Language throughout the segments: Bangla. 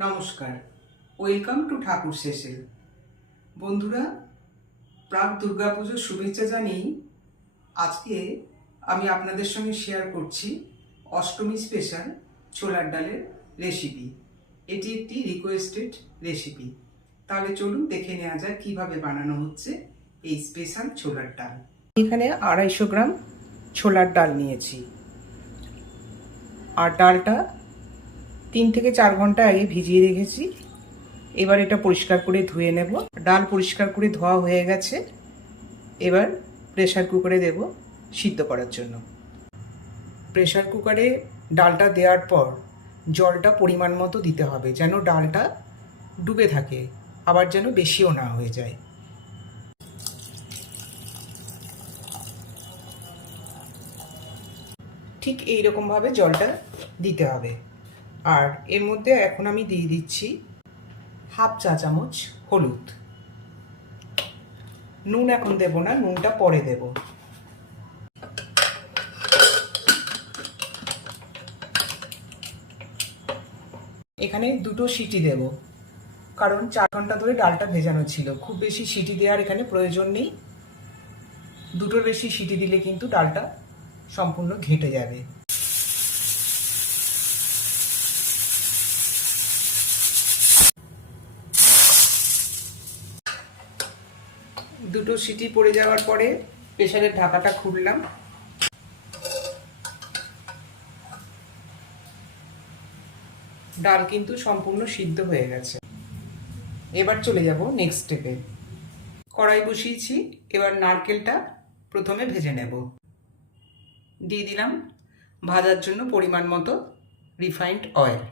নমস্কার, ওয়েলকাম টু ঠাকুর শেষে। বন্ধুরা, প্রাক দুর্গাপুজোর শুভেচ্ছা জানিয়ে আজকে আমি আপনাদের সঙ্গে শেয়ার করছি অষ্টমী স্পেশাল ছোলার ডালের রেসিপি। এটি একটি রিকোয়েস্টেড রেসিপি। তাহলে চলুন দেখে নেওয়া যায় কিভাবে বানানো হচ্ছে এই স্পেশাল ছোলার ডাল। এখানে 250 গ্রাম ছোলার ডাল নিয়েছি, আর ডালটা 3 থেকে 4 ঘন্টা আগে ভিজিয়ে রেখেছি। এবার এটা পরিষ্কার করে ধুয়ে নেব। ডাল পরিষ্কার করে ধোয়া হয়ে গেছে। এবার প্রেসার কুকারে দেব সিদ্ধ করার জন্য। প্রেসার কুকারে ডালটা দেওয়ার পর জলটা পরিমাণ মতো দিতে হবে, যেন ডালটা ডুবে থাকে, আবার যেন বেশিও না হয়ে যায়। ঠিক এই রকমভাবে জলটা দিতে হবে। আর এর মধ্যে এখন আমি দিয়ে দিচ্ছি হাফ চা চামচ হলুদ। নুন এখন দেব না, নুনটা পরে দেব। এখানে 2টো সিটি দেব, কারণ 4 ঘন্টা ধরে ডালটা ভেজানো ছিল। খুব বেশি সিটি দেওয়ার এখানে প্রয়োজন নেই। 2টোর বেশি সিটি দিলে কিন্তু ডালটা সম্পূর্ণ ঘেটে যাবে। দুটো সিটি পড়ে যাওয়ার পরে প্রেসারের ঢাকাটা খুললাম। ডাল কিন্তু সম্পূর্ণ সিদ্ধ হয়ে গেছে। এবার চলে যাব নেক্সট স্টেপে। কড়াই বসিয়েছি, এবার নারকেলটা প্রথমে ভেজে নেব। দিয়ে দিলাম ভাজার জন্য পরিমাণ মতো রিফাইন্ড অয়েল।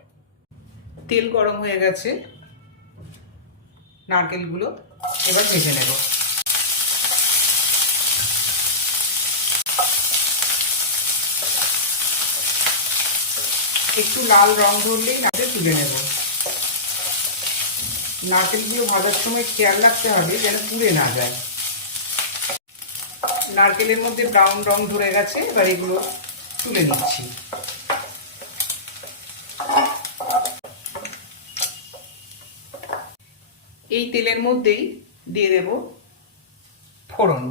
তেল গরম হয়ে গেছে, নারকেলগুলো এবার ভেজে নেব। একটু লাল রং ধরলেই নারকেল তুলে নেব। নারকেলগুলো ভাজার সময় খেয়াল রাখতে হবে যেন পুড়ে না যায়। নারকেলের মধ্যে ব্রাউন রং ধরে গেছে, এবার এগুলো তুলে নিচ্ছি। এই তেলের মধ্যেই দিয়ে দেব ফোড়ন।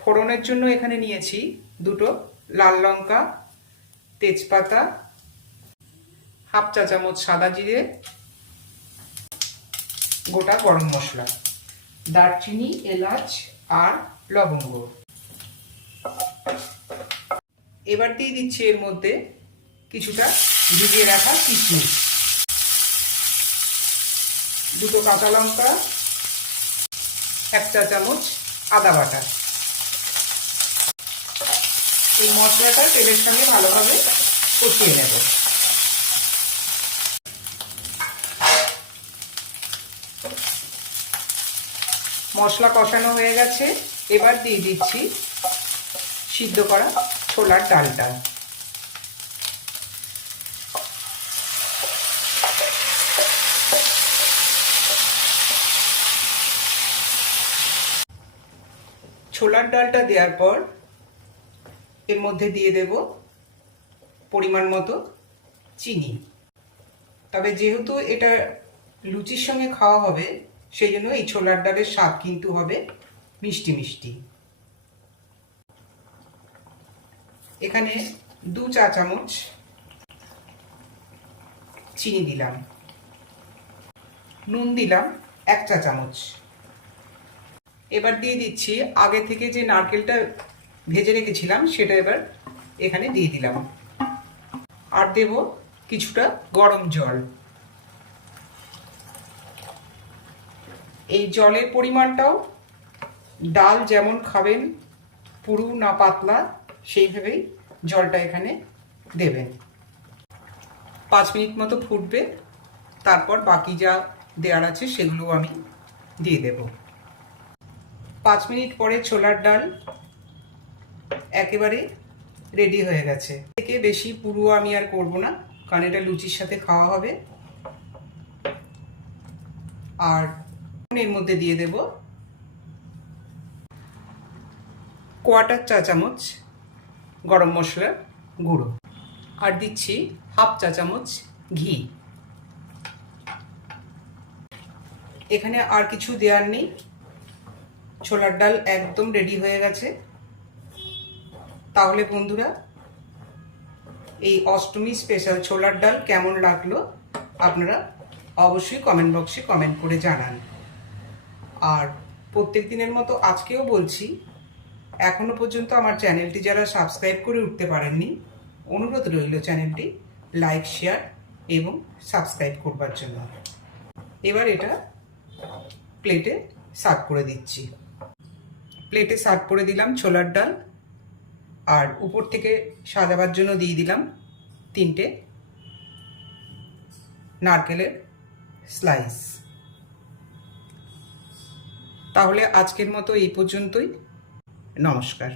ফোড়নের জন্য এখানে নিয়েছি 2টো লাল লঙ্কা, তেজপাতা, হাফ চা চামচ সাদা জিরে, গোটা গরম মশলা, দারচিনি, এলাচ আর লবঙ্গ। এবার দিয়ে দিচ্ছি এর মধ্যে কিছুটা ভিজিয়ে রাখা কিশমিশ, 2টো কাঁচা লঙ্কা, 1 চা চামচ আদা বাটা। এই মশলাটা তেলের সঙ্গে ভালোভাবে কষিয়ে নেব। মশলা কষানো হয়ে গেছে, এবার দিয়ে দিচ্ছি সিদ্ধ করা ছোলার ডালটা। ছোলার ডালটা দেওয়ার পর এর মধ্যে দিয়ে দেব পরিমাণ মতো চিনি। তবে যেহেতু এটা লুচির সঙ্গে খাওয়া হবে, সেই জন্য এই ছোলার ডালের স্বাদ কিন্তু হবে মিষ্টি মিষ্টি। এখানে 2 চা চামচ চিনি দিলাম, নুন দিলাম 1 চা চামচ। এবার দিয়ে দিচ্ছি আগে থেকে যে নারকেলটা ভেজে রেখেছিলাম সেটা এবার এখানে দিয়ে দিলাম। আর দেব কিছুটা গরম জল। এই জলের পরিমাণটাও ডাল যেমন খাবেন, পুরু না পাতলা, সেইভাবেই জলটা এখানে দেবেন। 5 মিনিট মতো ফুটবে, তারপর বাকি যা দেওয়ার আছে সেগুলো আমি দিয়ে দেব। 5 মিনিট পরে ছোলার ডাল একেবারে রেডি হয়ে গেছে। থেকে বেশি পুরো আমি আর করব না, কারণ এটা লুচির সাথে খাওয়া হবে। আর এর মধ্যে দিয়ে দেব 1/4 চা চামচ গরম মশলার গুঁড়ো, আর দিচ্ছি হাফ চা চামচ ঘি। এখানে আর কিছু দেওয়ার নেই, ছোলার ডাল একদম রেডি হয়ে গেছে। তাহলে বন্ধুরা, এই অষ্টমী স্পেশাল ছোলার ডাল কেমন লাগলো আপনারা অবশ্যই কমেন্ট বক্সে কমেন্ট করে জানান। আর প্রত্যেক দিনের মতো আজকেও বলছি, এখনো পর্যন্ত আমার চ্যানেলটি যারা সাবস্ক্রাইব করে উঠতে পারেননি, অনুরোধ রইল চ্যানেলটি লাইক, শেয়ার এবং সাবস্ক্রাইব করবার জন্য। এবার এটা প্লেটে সার্ভ করে দিচ্ছি। প্লেটে সার্ভ করে দিলাম ছোলার ডাল, আর উপর থেকে সাজাবার জন্য দিয়ে দিলাম 3টে নারকেলের স্লাইস। তাহলে আজকের মতো এই পর্যন্তই। নমস্কার।